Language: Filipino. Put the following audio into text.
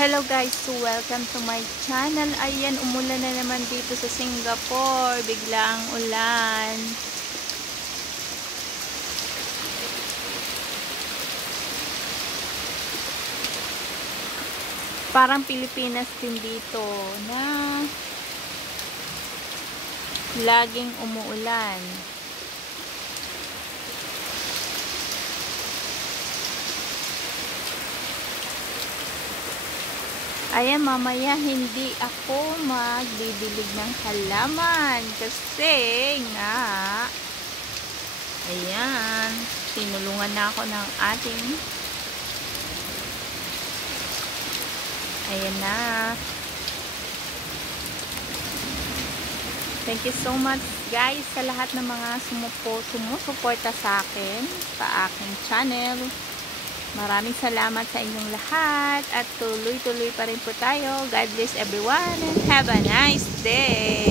Hello guys, so welcome to my channel. Ayan, umulan na naman dito sa Singapore. Biglang ulan. Parang Pilipinas din dito na laging umuulan. Ayan, mamaya hindi ako magdidilig ng halaman kasi nga ayan, tinulungan na ako ng ating ayan na. Thank you so much guys sa lahat ng mga sumusuporta sa akin sa aking channel. Maraming salamat sa inyong lahat at tuloy-tuloy pa rin po tayo. God bless everyone and have a nice day.